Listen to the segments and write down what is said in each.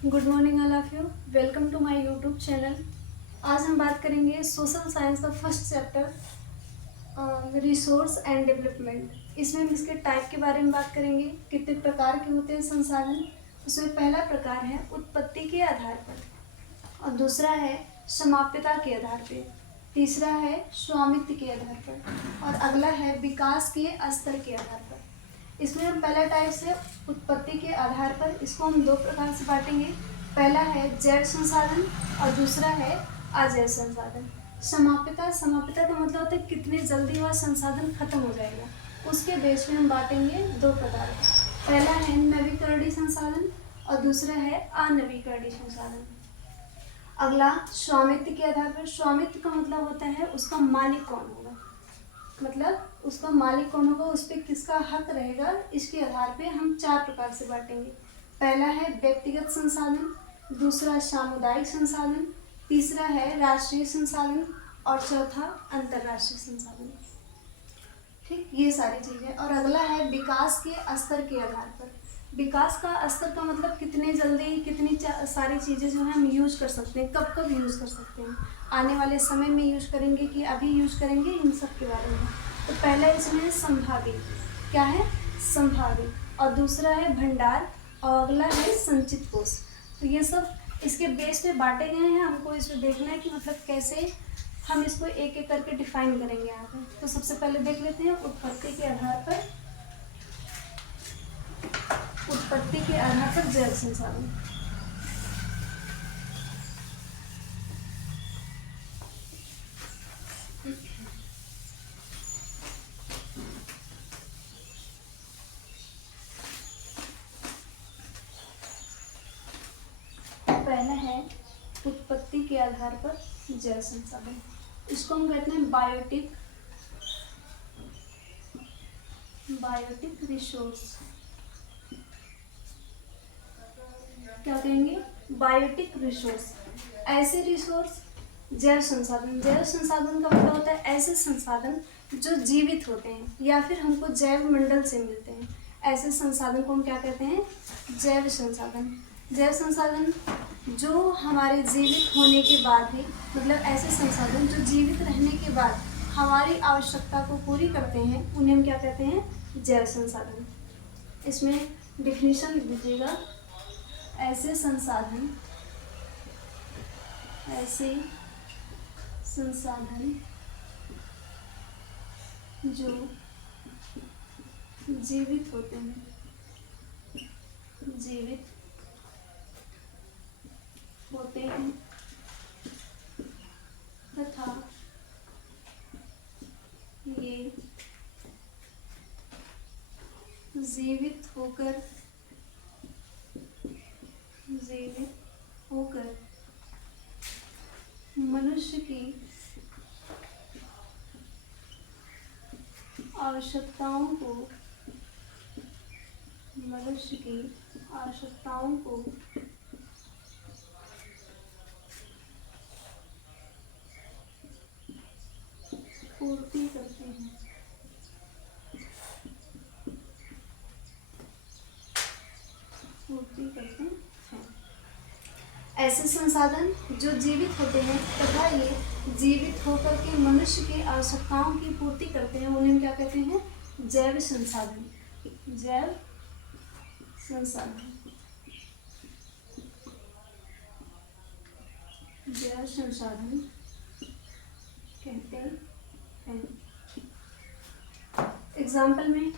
Good morning all of you. Welcome to my YouTube channel. आज हम बात करेंगे सोशल साइंस का first chapter resource and development. इसमें हम इसके टाइप के बारे में बात करेंगे, कितने प्रकार के होते हैं संसाधन। उसमें पहला प्रकार है उत्पत्ति के आधार पर, और दूसरा है समाप्यता के आधार पर, तीसरा है स्वामित्व के आधार पर, और अगला है विकास के स्तर के आधार पर। इसमें हम पहला टाइप से उत्पत्ति के आधार पर, इसको हम दो प्रकार से बांटेंगे। पहला है जैव संसाधन और दूसरा है अजैव संसाधन। समाप्यता का मतलब होता है कितने जल्दी वह संसाधन खत्म हो जाएगा, उसके बेस में हम बांटेंगे दो प्रकार। पहला है नवीकरणीय संसाधन और दूसरा है अनवीकरणीय संसाधन। अगला स्वामित्व के आधार पर। स्वामित्व का मतलब होता है उसका मालिक कौन होगा, मतलब उसका मालिक कौन होगा, उस पर किसका हक रहेगा। इसके आधार पे हम चार प्रकार से बांटेंगे। पहला है व्यक्तिगत संसाधन, दूसरा सामुदायिक संसाधन, तीसरा है राष्ट्रीय संसाधन और चौथा अंतर्राष्ट्रीय संसाधन। ठीक, ये सारी चीजें। और अगला है विकास के स्तर के आधार पर। विकास का स्तर का मतलब कितने जल्दी कितनी सारी चीज़ें जो है हम यूज कर सकते हैं, कब कब यूज कर सकते हैं, आने वाले समय में यूज करेंगे कि अभी यूज करेंगे, इन सब के बारे में। तो पहला इसमें है संभावी। क्या है? संभावी। और दूसरा है भंडार और अगला है संचित कोष। तो ये सब इसके बेस पे बांटे गए हैं। हमको इसमें देखना है कि मतलब कैसे हम इसको एक एक करके डिफाइन करेंगे यहाँ पे। तो सबसे पहले देख लेते हैं उत्पत्ति के आधार पर। उत्पत्ति के आधार पर जैव संसाधन। पहला है उत्पत्ति के आधार पर जैव संसाधन। इसको हम कहते हैं बायोटिक रिसोर्स। क्या कहेंगे? Biotic resource. ऐसे रिसोर्स, जैव संसाधन। जैव संसाधन का मतलब होता है ऐसे संसाधन जो जीवित होते हैं या फिर हमको जैव मंडल से मिलते हैं। ऐसे संसाधन को हम क्या कहते हैं? जैव संसाधन। जैव संसाधन जो हमारे जीवित होने के बाद ही, मतलब ऐसे संसाधन जो जीवित रहने के बाद हमारी आवश्यकता को पूरी करते हैं, उन्हें हम क्या कहते हैं? जैव संसाधन। इसमें डिफिनीशन लिख दीजिएगा। ऐसे संसाधन जो जीवित होते हैं, तथा ये जीवित होकर मनुष्य की आवश्यकताओं को पूर्ति करते हैं। ऐसे संसाधन जो जीवित होते हैं तथा ये जीवित होकर के मनुष्य की आवश्यकताओं की पूर्ति करते हैं, उन्हें क्या कहते हैं? जैव संसाधन। जैव संसाधन कहते हैं। एग्जाम्पल में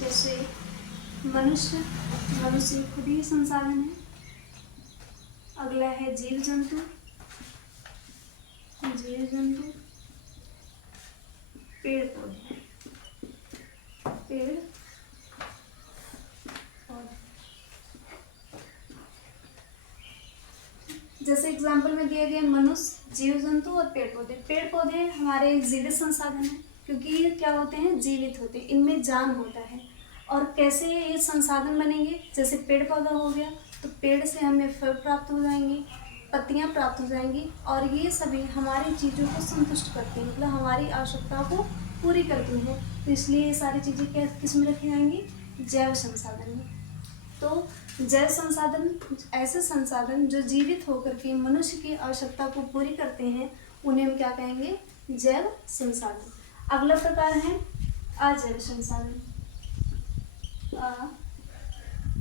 जैसे मनुष्य खुद ही संसाधन है। अगला है जीव जंतु। पेड़ पौधे। जैसे एग्जाम्पल में दिया गया मनुष्य, जीव जंतु और पेड़ पौधे। पेड़ पौधे हमारे जीवित संसाधन है क्योंकि ये क्या होते हैं? जीवित होते हैं, इनमें जान होता है। और कैसे ये संसाधन बनेंगे? जैसे पेड़ पौधा हो गया तो पेड़ से हमें फल प्राप्त हो जाएंगे, पत्तियां प्राप्त हो जाएंगी, और ये सभी हमारी चीज़ों को संतुष्ट करती हैं, मतलब हमारी आवश्यकता को पूरी करती हैं। तो इसलिए ये सारी चीज़ें किस में रखी जाएंगी? जैव संसाधन में। तो जैव संसाधन ऐसे संसाधन जो जीवित होकर के मनुष्य की आवश्यकता को पूरी करते हैं, उन्हें हम क्या कहेंगे? जैव संसाधन। अगला प्रकार है अजैव संसाधन।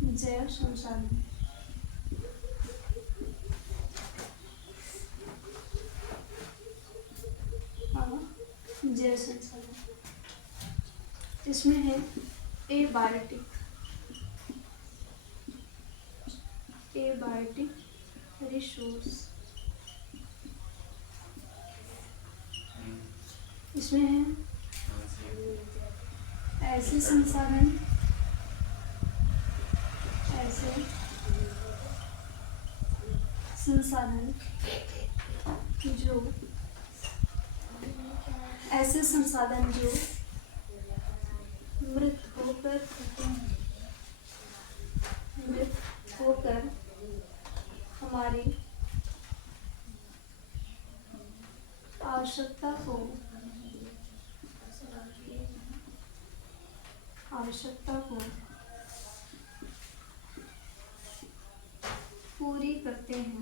अजैव संसाधन। जैव संसाधन इसमें है एबायोटिक रिसोर्स। इसमें है ऐसे संसाधन जो मृत होकर हमारी आवश्यकता को पूरी करते हैं,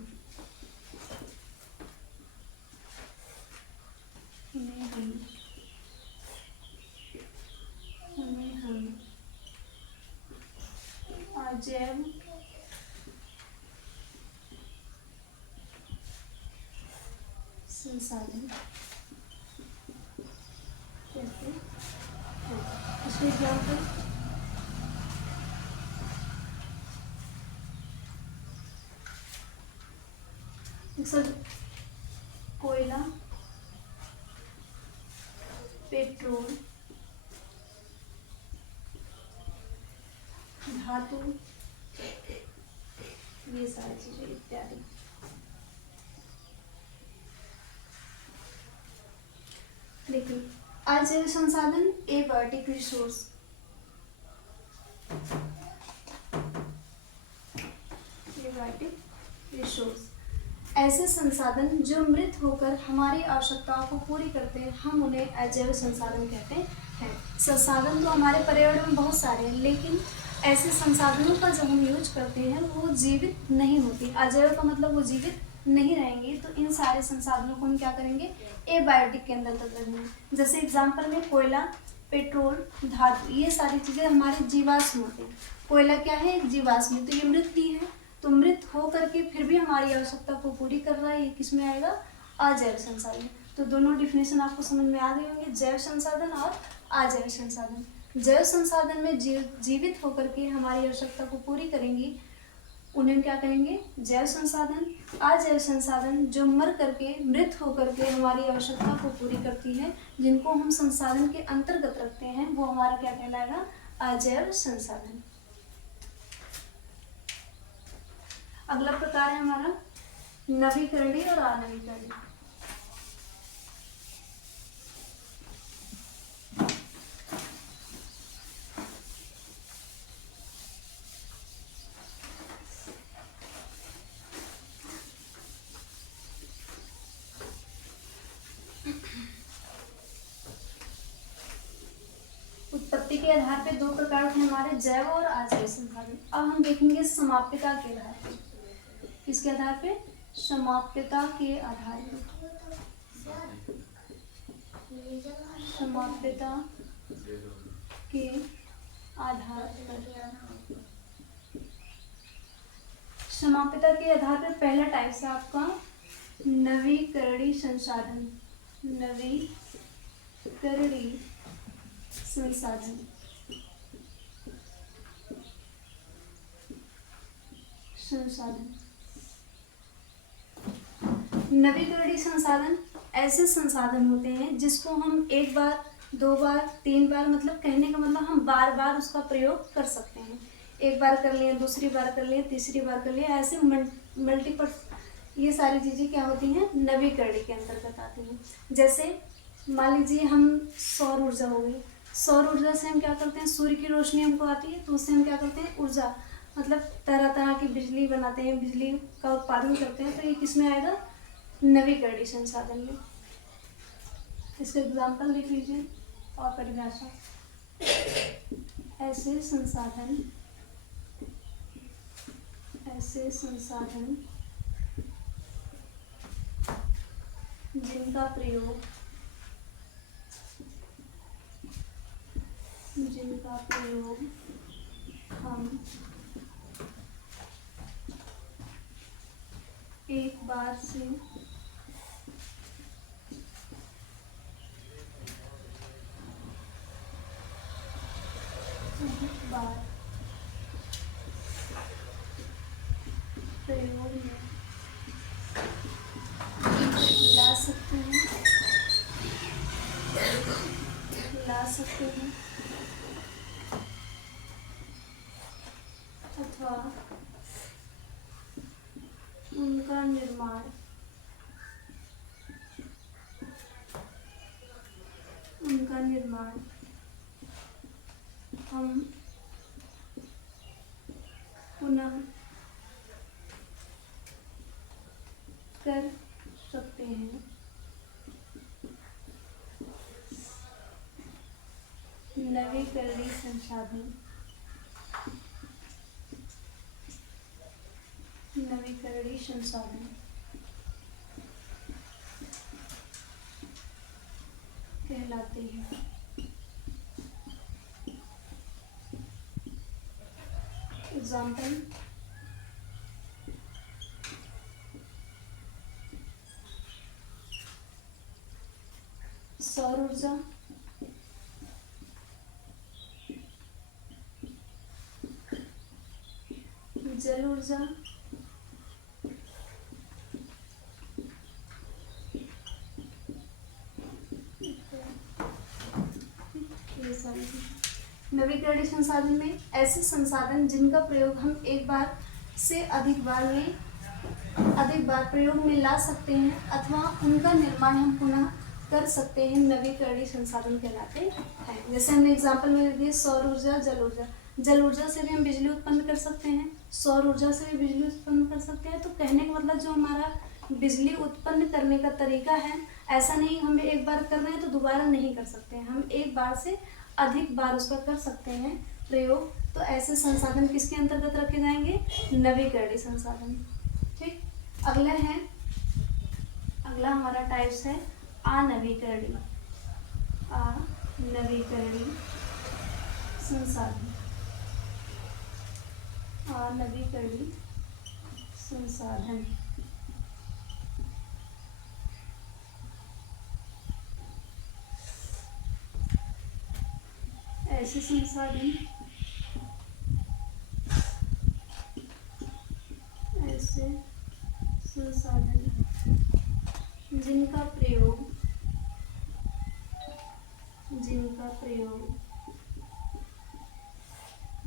उन्हें हम अजैव संसाधन कहते हैं। इसके एग्जाम्पल कोयला, पेट्रोल, धातु, ये सारी चीजें इत्यादि। देखिए अजैव संसाधन एबायोटिक रिसोर्स। ऐसे संसाधन जो मृत होकर हमारी आवश्यकताओं को पूरी करते हैं, हम उन्हें अजैव संसाधन कहते हैं। संसाधन तो हमारे पर्यावरण में बहुत सारे हैं, लेकिन ऐसे संसाधनों का जब हम यूज करते हैं वो जीवित नहीं होती। अजैव का मतलब वो जीवित नहीं रहेंगे, तो इन सारे संसाधनों को हम क्या करेंगे? एबायोटिक के अंदर तक रखेंगे। जैसे एग्जाम्पल में कोयला, पेट्रोल, धातु, ये सारी चीज़ें हमारे जीवाश्म होते हैं। कोयला क्या है? एक जीवाश्म, तो ये मृत ही है, तो मृत हो करके फिर भी हमारी आवश्यकता को पूरी कर रहा है, ये किस में आएगा? अजैव संसाधन। तो दोनों डिफिनेशन आपको समझ में आ गए होंगे, जैव संसाधन और अजैव संसाधन। जैव संसाधन में जीवित होकर के हमारी आवश्यकता को पूरी करेंगी, उन्हें क्या करेंगे? जैव संसाधन। अजैव संसाधन जो मर करके, मृत होकर के हमारी आवश्यकता को पूरी करती है, जिनको हम संसाधन के अंतर्गत रखते हैं, वो हमारा क्या कहलाएगा? अजैव संसाधन। अगला प्रकार है हमारा नवीकरणीय और अनवीकरणीय। उत्पत्ति के आधार पे दो प्रकार थे हमारे, जैव और अजैव संसाधन। अब हम देखेंगे समाप्यता के आधार पे। किसके आधार पे? समाप्यता के आधार पे। समाप्यता के आधार पर। समाप्यता के आधार पर पहला टाइप से आपका नवीकरणीय संसाधन। नवीकरणीय संसाधन। नवीकरणीय संसाधन ऐसे संसाधन होते हैं जिसको हम एक बार, दो बार, तीन बार, मतलब कहने का मतलब हम बार बार उसका प्रयोग कर सकते हैं। एक बार कर लिए, दूसरी बार कर लिए, तीसरी बार कर लिए, ऐसे मल्टीपल ये सारी चीज़ें क्या होती हैं? नवीकरणीय के अंतर्गत आती हैं। जैसे मान लीजिए हम सौर ऊर्जा हो गई, सौर ऊर्जा से हम क्या करते हैं? सूर्य की रोशनी हमको आती है, तो उससे हम क्या करते हैं? ऊर्जा, मतलब तरह तरह की बिजली बनाते हैं, बिजली का उत्पादन करते हैं, तो ये किस में आएगा? नवीकरणीय संसाधन में। इसका एग्जाम्पल लिख लीजिए और परिभाषा। ऐसे संसाधन जिनका प्रयोग हम एक बार से अधिक बार प्रयोग में ला सकते हैं अथवा उनका निर्माण हम पुनः कर सकते हैं। नवीकरणीय संसाधन कहलाते हैं। एग्जाम्पल, सौर ऊर्जा, जल ऊर्जा, नवीकरणीय संसाधन में ऐसे संसाधन जिनका प्रयोग हम एक बार से अधिक बार प्रयोग में ला सकते हैं अथवा उनका निर्माण हम पुनः कर सकते हैं, नवीकरणीय संसाधन कहलाते हैं। जैसे हमने एग्जाम्पल में दिए सौर ऊर्जा, जल ऊर्जा। जल ऊर्जा से भी हम बिजली उत्पन्न कर सकते हैं, सौर ऊर्जा से भी बिजली उत्पन्न कर सकते हैं। तो कहने का मतलब जो हमारा बिजली उत्पन्न करने का तरीका है, ऐसा नहीं हमें एक बार कर रहे हैं तो दोबारा नहीं कर सकते हैं, हम एक बार से अधिक बार उस पर कर सकते हैं प्रयोग। तो ऐसे संसाधन किसके अंतर्गत रखे जाएंगे? नवीकरणीय संसाधन। ठीक, अगला हमारा टाइप्स है अनवीकरणीय संसाधन। अनवीकरणीय संसाधन ऐसे संसाधन जिनका प्रयोग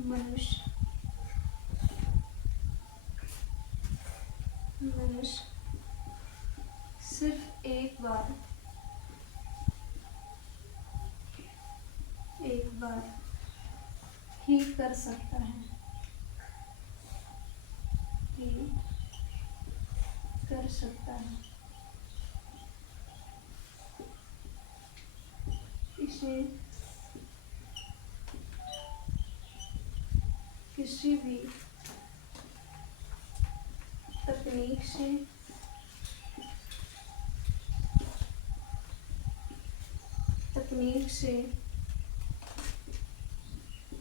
मनुष्य सिर्फ एक बार ही कर सकता है, इसे किसी भी तकनीक से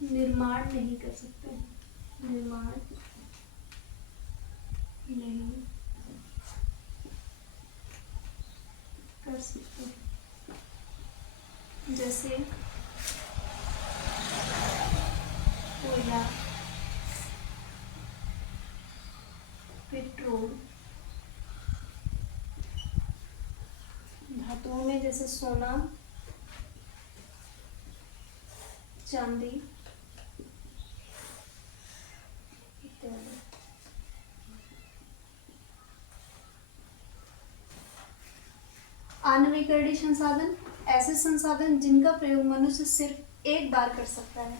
निर्माण नहीं कर सकते, जैसे कोयला, पेट्रोल, धातुओं में जैसे सोना, चांदी इत्यादि। अनवीकरणीय संसाधन ऐसे संसाधन जिनका प्रयोग मनुष्य सिर्फ एक बार कर सकता है,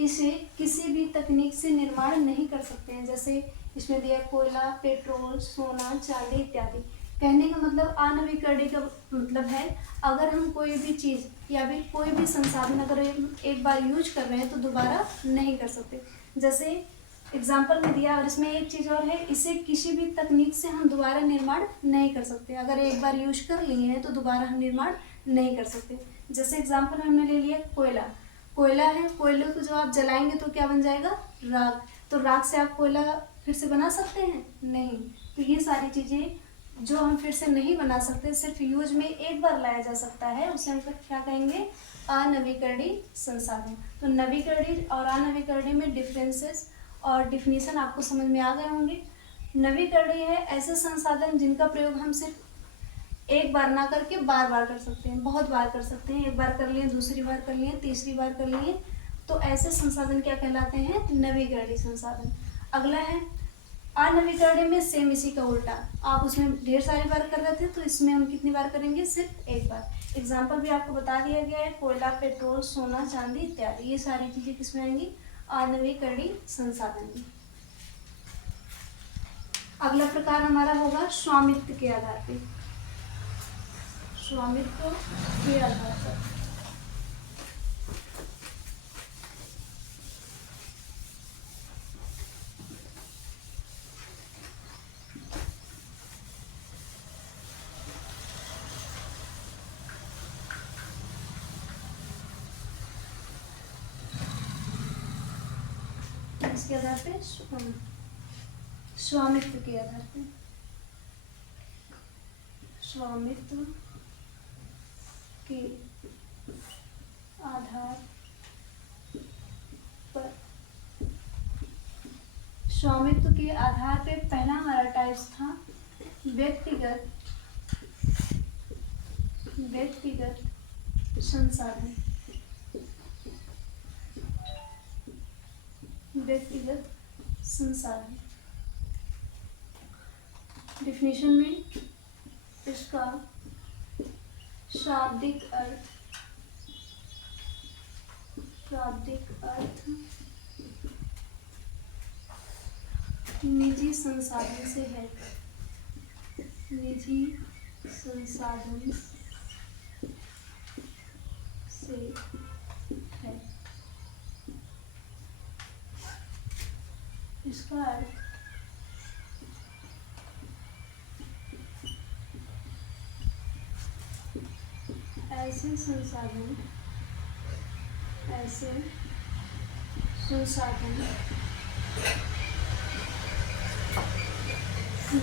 इसे किसी भी तकनीक से निर्माण नहीं कर सकते हैं। जैसे इसमें दिया कोयला, पेट्रोल, सोना, चांदी इत्यादि। कहने का मतलब अनवीकरणीय का मतलब है अगर हम कोई भी चीज़ या भी कोई भी संसाधन अगर एक बार यूज कर रहे हैं तो दोबारा नहीं कर सकते। जैसे एग्जाम्पल में दिया, और इसमें एक चीज़ और है, इसे किसी भी तकनीक से हम दोबारा निर्माण नहीं कर सकते। अगर एक बार यूज कर लिए हैं तो दोबारा हम निर्माण नहीं कर सकते। जैसे एग्जाम्पल हमने ले लिया कोयला। कोयला है, कोयले को जो आप जलाएंगे तो क्या बन जाएगा? राख। तो राख से आप कोयला फिर से बना सकते हैं? नहीं। तो ये सारी चीज़ें जो हम फिर से नहीं बना सकते, सिर्फ यूज में एक बार लाया जा सकता है, उसे हम फिर क्या कहेंगे? अनवीकरणीय संसाधन। तो नवीकरणीय और अनवीकरणीय में डिफरेंसेस और डिफिनीशन आपको समझ में आ गए होंगे। नवीकरणीय है ऐसे संसाधन जिनका प्रयोग हम सिर्फ एक बार ना करके बार बार कर सकते हैं, बहुत बार कर सकते हैं। एक बार कर लिए, दूसरी बार कर लिए, तीसरी बार कर लिए, तो ऐसे संसाधन क्या कहलाते हैं? नवीकरणीय संसाधन। अगला है अनवीकरणीय में सेम इसी का उल्टा। आप उसमें ढेर सारी बार कर रहे थे तो इसमें हम कितनी बार करेंगे? सिर्फ एक बार। एग्जाम्पल भी आपको बता दिया गया है, कोयला, पेट्रोल, सोना, चांदी इत्यादि। ये सारी चीजें किसमें आएंगी? अनवीकरणीय संसाधन में। अगला प्रकार हमारा होगा स्वामित्व के आधार पे। स्वामित्व के आधार पर इसके आधार पे स्वामित्व के आधार पे, स्वामित्व के आधार पर। स्वामित्व के आधार पे पहला हमारा टाइप्स था व्यक्तिगत संसाधन। व्यक्तिगत संसाधन डिफिनीशन में इसका शाब्दिक अर्थ निजी संसाधन से है। निजी संसाधन से है। इसका अर्थ ऐसे संसाधन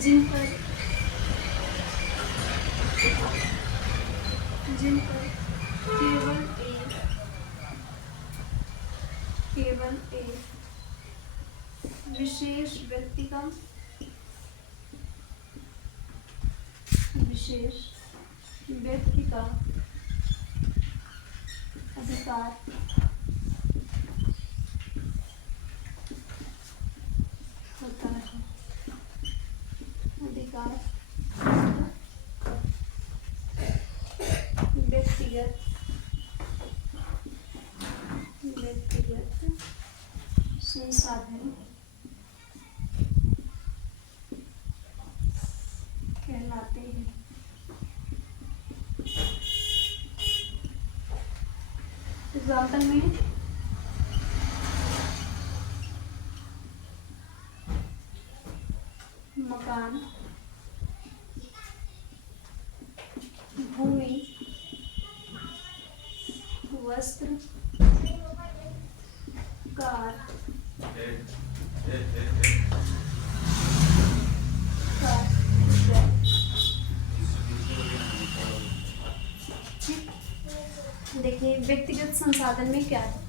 जिन पर केवल एक विशेष व्यक्ति का अधिकार होता है। अधिकार व्यक्तिगत संसाधन कहलाते हैं। एग्जाम्पल में मकान, भूमि, वस्त्र, कार, देखिए व्यक्तिगत संसाधन में क्या है?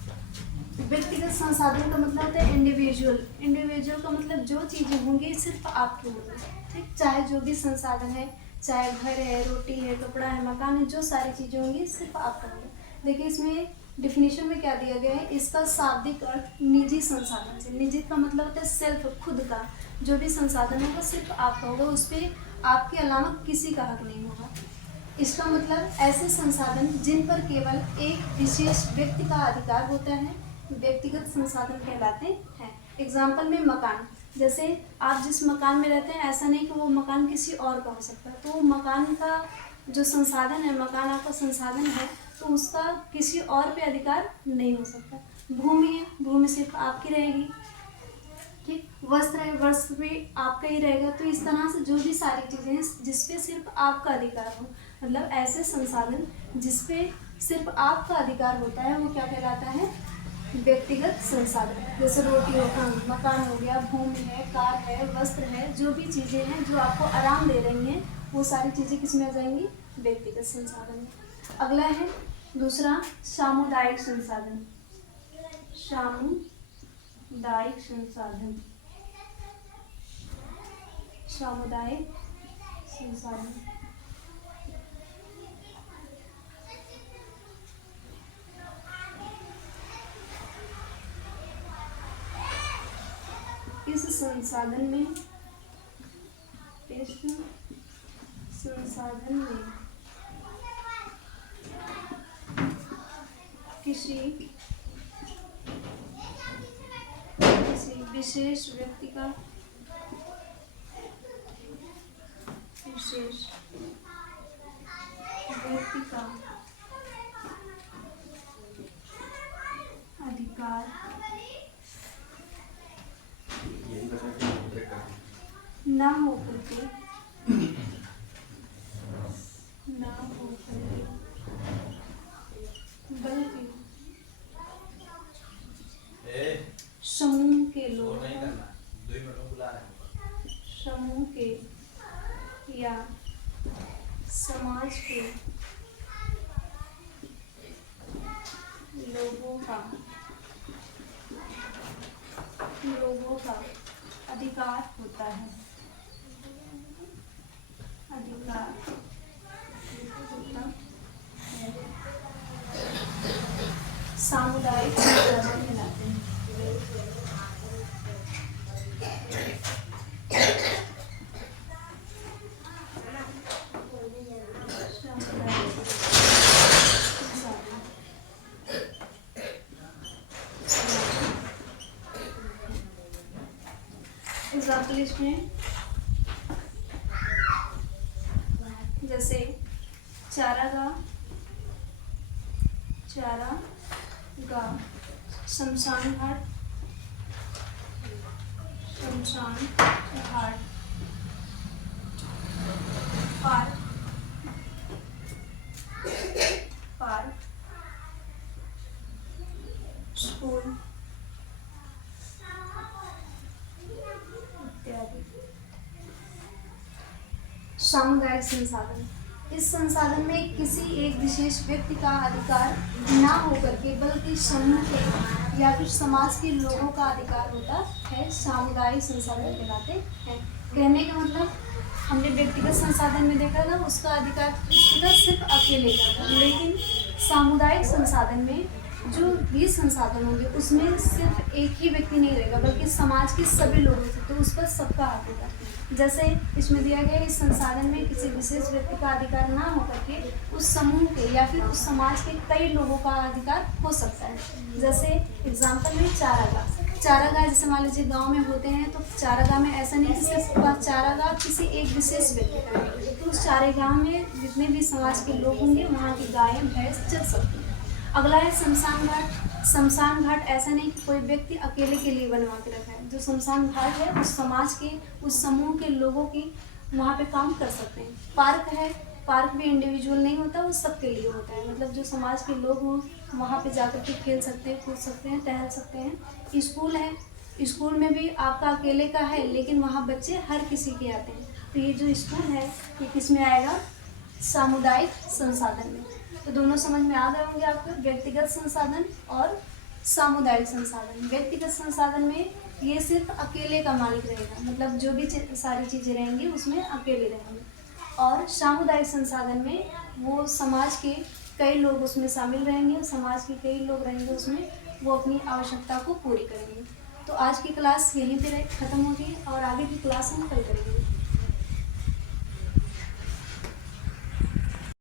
व्यक्तिगत संसाधन का मतलब होता है इंडिविजुअल का मतलब जो चीजें होंगी सिर्फ आपकी होंगी, ठीक। चाहे जो भी संसाधन है, चाहे घर है, रोटी है, कपड़ा है, मकान है, जो सारी चीजें होंगी सिर्फ आपका होगा। देखिए इसमें डिफिनीशन में क्या दिया गया है, इसका शाब्दिक अर्थ निजी संसाधन से। निजी का मतलब होता है सेल्फ, खुद का। जो भी संसाधन होगा सिर्फ आपका होगा, उस पर आपके अलावा किसी का हक नहीं होगा। इसका मतलब ऐसे संसाधन जिन पर केवल एक विशेष व्यक्ति का अधिकार होता है व्यक्तिगत संसाधन कहलाते हैं। एग्जाम्पल में मकान, जैसे आप जिस मकान में रहते हैं ऐसा नहीं कि वो मकान किसी और का हो सकता है, तो वो मकान का जो संसाधन है, मकान आपका संसाधन है, तो उसका किसी और पे अधिकार नहीं हो सकता। भूमि है, भूमि सिर्फ आपकी रहेगी। ठीक, वस्त्र है, वस्त्र भी आपका ही रहेगा। तो इस तरह से जो भी सारी चीज़ें हैं जिसपे सिर्फ आपका अधिकार हो, मतलब ऐसे संसाधन जिसपे सिर्फ आपका अधिकार होता है, वो क्या कहलाता है? व्यक्तिगत संसाधन। जैसे रोटी हो, मकान हो गया, भूमि है, कार है, वस्त्र है, जो भी चीज़ें हैं जो आपको आराम दे रही हैं, वो सारी चीज़ें किस में आ जाएंगी? व्यक्तिगत संसाधन में। अगला है दूसरा, सामुदायिक संसाधन। सामुदायिक संसाधन, सामुदायिक संसाधन। इस संसाधन में किसी विशेष व्यक्ति का अधिकार ना हो करके बल्कि समूह के लोग, समूह के या समाज के लोगों का अधिकार होता है। अधिकार होता है। सामुदायिक संसाधन कहलाते हैं। एग्जाम्पल इसमें जैसे चारागाह, शमशान घाट, पार्क, स्कूल इत्यादि। सामुदायिक संसाधन, इस संसाधन में किसी एक विशेष व्यक्ति का अधिकार ना होकर के बल्कि समूह के या फिर समाज के लोगों का अधिकार होता है। सामुदायिक संसाधन कहलाते हैं। कहने का मतलब हमने व्यक्तिगत संसाधन में देखा था, उसका अधिकार सिर्फ अकेले का था, लेकिन सामुदायिक संसाधन में जो भी संसाधन होंगे उसमें सिर्फ एक ही व्यक्ति नहीं रहेगा बल्कि समाज के सभी लोगों से, तो उस पर सबका हक होगा। जैसे इसमें दिया गया, इस संसाधन में किसी विशेष व्यक्ति का अधिकार ना होकर के उस समूह के या फिर उस समाज के कई लोगों का अधिकार हो सकता है। जैसे एग्जाम्पल में चारागाह, जैसे मान लीजिए गांव में होते हैं, तो चारागाह में ऐसा नहीं कि सिर्फ चारागाह किसी एक विशेष व्यक्ति का है, तो उस चारागाह में जितने भी समाज के लोग होंगे वहाँ की गायें भैंस चल सकती हैं। अगला है शमशान घाट। शमशान घाट ऐसा नहीं कि कोई व्यक्ति अकेले के लिए बनवा के रखा है। जो शमशान घाट है उस समाज के, उस समूह के लोगों की वहाँ पे काम कर सकते हैं। पार्क है, पार्क भी इंडिविजुअल नहीं होता, वो सबके लिए होता है। मतलब जो समाज के लोग हों वहाँ पे जाकर के खेल सकते हैं, कूद सकते हैं, टहल सकते हैं। स्कूल है, स्कूल में भी आपका अकेले का है, लेकिन वहाँ बच्चे हर किसी के आते हैं। तो ये जो स्कूल है ये किस में आएगा? सामुदायिक संसाधन में। तो दोनों समझ में आ गए होंगे आपको, व्यक्तिगत संसाधन और सामुदायिक संसाधन। व्यक्तिगत संसाधन में ये सिर्फ अकेले का मालिक रहेगा, मतलब जो भी सारी चीज़ें रहेंगी उसमें अकेले रहेंगे। और सामुदायिक संसाधन में वो समाज के कई लोग उसमें शामिल रहेंगे, समाज के कई लोग रहेंगे उसमें, वो अपनी आवश्यकता को पूरी करेंगे। तो आज की क्लास यहीं पर ख़त्म होगी और आगे की क्लास हम कल करेंगे।